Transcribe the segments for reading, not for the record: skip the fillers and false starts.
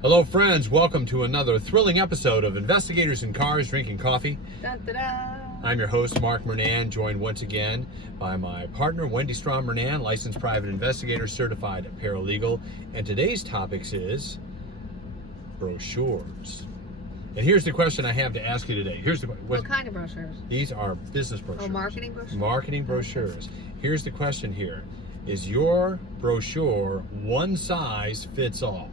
Hello friends, welcome to another thrilling episode of Investigators in Cars Drinking Coffee. Dun, da, da. I'm your host, Mark Mernan, joined once again by my partner, Wendy Strom Mernan, licensed private investigator, certified paralegal. And today's topics is brochures. And here's the question I have to ask you today. What kind of brochures? These are business brochures. Oh, marketing brochures? Marketing brochures. Here's the question here. Is your brochure one size fits all?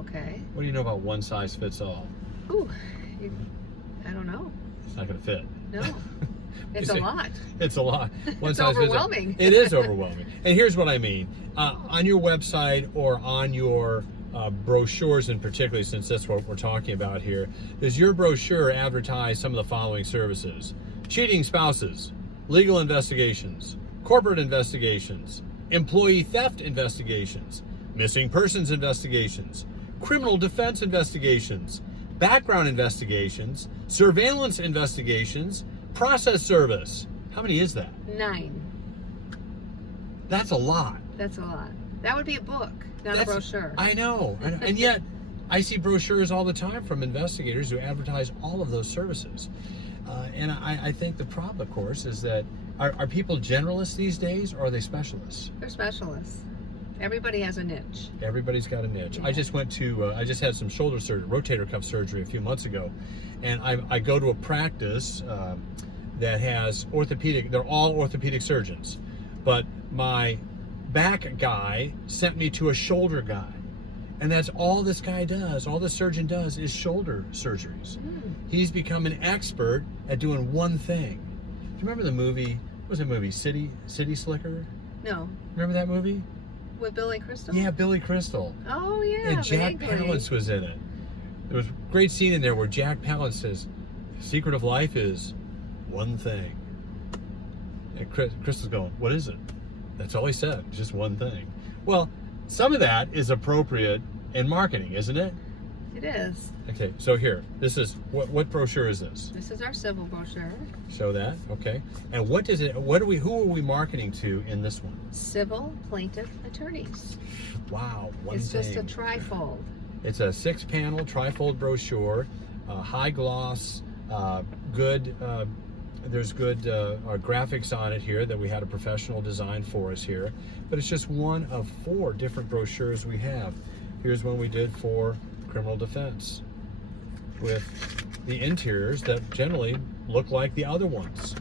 Okay. What do you know about one size fits all? Ooh, I don't know. It's not going to fit. No. It's a lot. It's a lot. One It's size overwhelming. Fits all. It is overwhelming. And here's what I mean. On your website or on your brochures in particular, since that's what we're talking about here, does your brochure advertise some of the following services? Cheating spouses, legal investigations, corporate investigations, employee theft investigations, missing persons investigations, criminal defense investigations, background investigations, surveillance investigations, process service. How many is that? 9. That's a lot. That's a lot. That would be a book, not a brochure. I know. And yet, I see brochures all the time from investigators who advertise all of those services. And I think the problem, of course, is that are people generalists these days, or are they specialists? They're specialists. Everybody has a niche. Everybody's got a niche. Yeah. I just had some shoulder surgery, rotator cuff surgery a few months ago, and I go to a practice that has orthopedic. They're all orthopedic surgeons, but my back guy sent me to a shoulder guy, and that's all this guy does. All the surgeon does is shoulder surgeries. He's become an expert at doing one thing. Do you remember the movie? What was the movie? City Slicker? No. Remember that movie? With Billy Crystal? Yeah, Billy Crystal. Oh, yeah. And Jack vaguely. Palance was in it. There was a great scene in there where Jack Palance says, "The secret of life is one thing." And Crystal's going, "What is it?" That's all he said, just one thing. Well, some of that is appropriate in marketing, isn't it? It is. Okay, so here, this is, what brochure is this? This is our civil brochure. Show that, okay. And who are we marketing to in this one? Civil plaintiff attorneys. Wow, one It's thing. just a trifold. It's a 6-panel trifold brochure, high gloss, there's good graphics on it here that we had a professional design for us here. But it's just one of 4 different brochures we have. Here's one we did for criminal defense with the interiors that generally look like the other ones.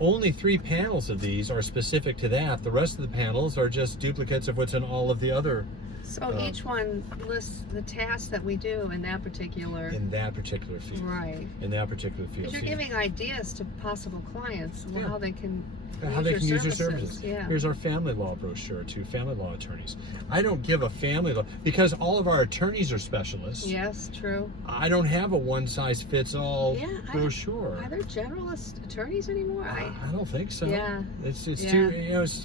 Only 3 panels of these are specific to that. The rest of the panels are just duplicates of what's in all of the other. So each one lists the tasks that we do in that particular field. Right. In that particular field. Because you're giving ideas to possible clients on how they can use your services. Yeah. Here's our family law brochure to family law attorneys. I don't give a family law because all of our attorneys are specialists. Yes, true. I don't have a one-size-fits-all brochure. Are there generalist attorneys anymore? I don't think so. Yeah. It's too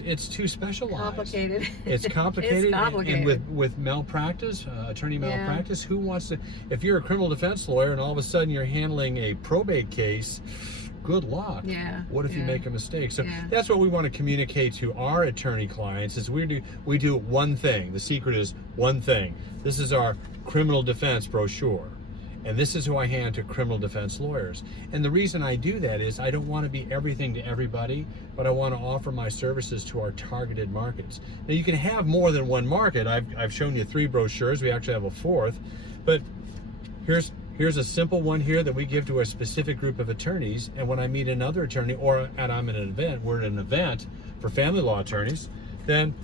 it's too specialized. Complicated. It's complicated. It's complicated. And with malpractice, attorney malpractice, who wants to? If you're a criminal defense lawyer and all of a sudden you're handling a probate case, good luck. Yeah. What if you make a mistake? So that's what we want to communicate to our attorney clients is we do one thing. The secret is one thing. This is our criminal defense brochure. And this is who I hand to criminal defense lawyers. And the reason I do that is I don't want to be everything to everybody, but I want to offer my services to our targeted markets. Now you can have more than one market. I've shown you 3 brochures. We actually have a 4th. But here's a simple one here that we give to a specific group of attorneys. And when I meet another attorney and I'm at an event, we're at an event for family law attorneys, then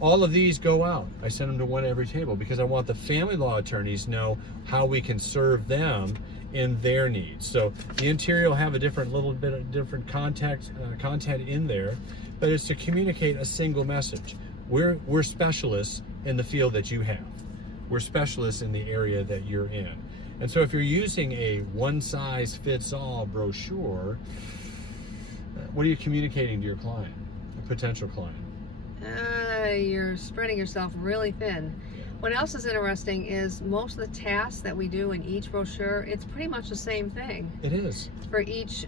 all of these go out. I send them to one every table because I want the family law attorneys know how we can serve them in their needs. So the interior will have a little bit of different content in there, but it's to communicate a single message. We're specialists in the field that you have. We're specialists in the area that you're in. And so if you're using a one-size-fits-all brochure, what are you communicating to your client, a potential client? You're spreading yourself really thin. What else is interesting is most of the tasks that we do in each brochure, it's pretty much the same thing It is. for each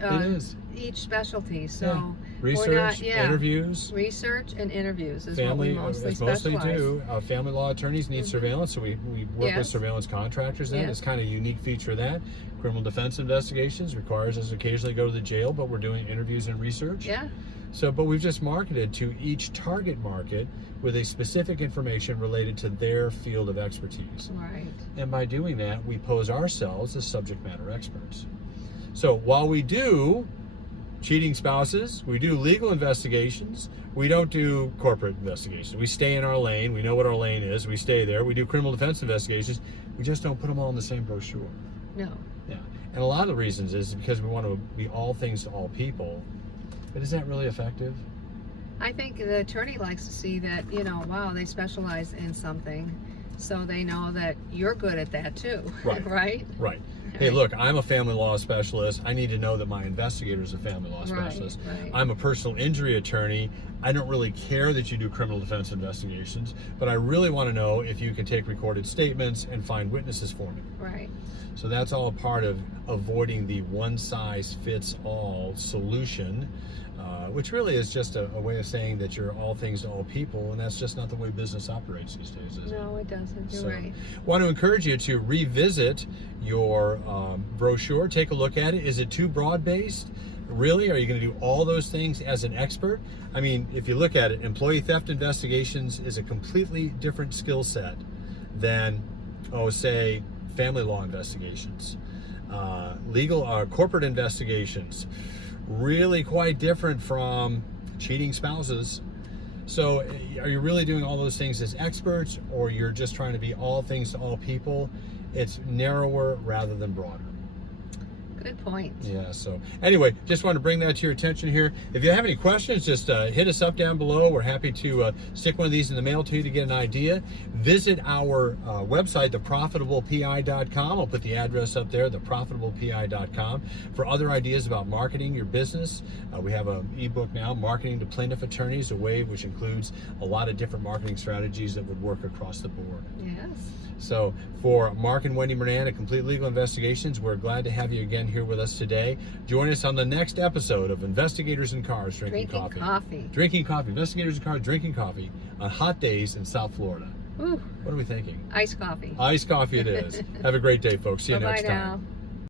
specialty. So Yeah. Research, we're not, interviews. research and interviews is Family, what we mostly that's mostly specialize. do. Family law attorneys need surveillance, so we work with Yes. surveillance contractors. Then Yes. it's kind of a unique feature of that. Criminal defense investigations requires us to occasionally go to the jail, but we're doing interviews and research. Yeah. So, but we've just marketed to each target market with a specific information related to their field of expertise. Right. And by doing that, we pose ourselves as subject matter experts. So while we do cheating spouses, we do legal investigations, we don't do corporate investigations. We stay in our lane. We know what our lane is. We stay there. We do criminal defense investigations. We just don't put them all in the same brochure. No. Yeah. And a lot of the reasons is because we want to be all things to all people. But is that really effective? I think the attorney likes to see that, wow, they specialize in something, so they know that you're good at that too. Right. Right? Right. Hey, look, I'm a family law specialist. I need to know that my investigator is a family law Right, specialist. right. I'm a personal injury attorney. I don't really care that you do criminal defense investigations, but I really want to know if you can take recorded statements and find witnesses for me. Right. So that's all a part of avoiding the one-size-fits-all solution, which really is just a way of saying that you're all things to all people, and that's just not the way business operates these days, is it? No, it doesn't. You're right. Want to encourage you to revisit your brochure. Take a look at it. Is it too broad-based? Really? Are you going to do all those things as an expert? I mean, if you look at it, employee theft investigations is a completely different skill set than, say, family law investigations. Corporate investigations, really quite different from cheating spouses. So are you really doing all those things as experts, or you're just trying to be all things to all people? It's narrower rather than broader. Good point. Yeah, so anyway, just want to bring that to your attention here. If you have any questions, just hit us up down below. We're happy to stick one of these in the mail to you to get an idea. Visit our website, theprofitablepi.com. I'll put the address up there, theprofitablepi.com, for other ideas about marketing your business. We have an ebook now, Marketing to Plaintiff Attorneys, a way which includes a lot of different marketing strategies that would work across the board. Yes. So for Mark and Wendy Moran at Complete Legal Investigations, we're glad to have you again here with us today. Join us on the next episode of Investigators in Cars Drinking Coffee. Drinking coffee. Investigators in Cars Drinking Coffee on hot days in South Florida. Ooh. What are we thinking? Iced coffee. Iced coffee it is. Have a great day, folks. See you Bye-bye next time. now.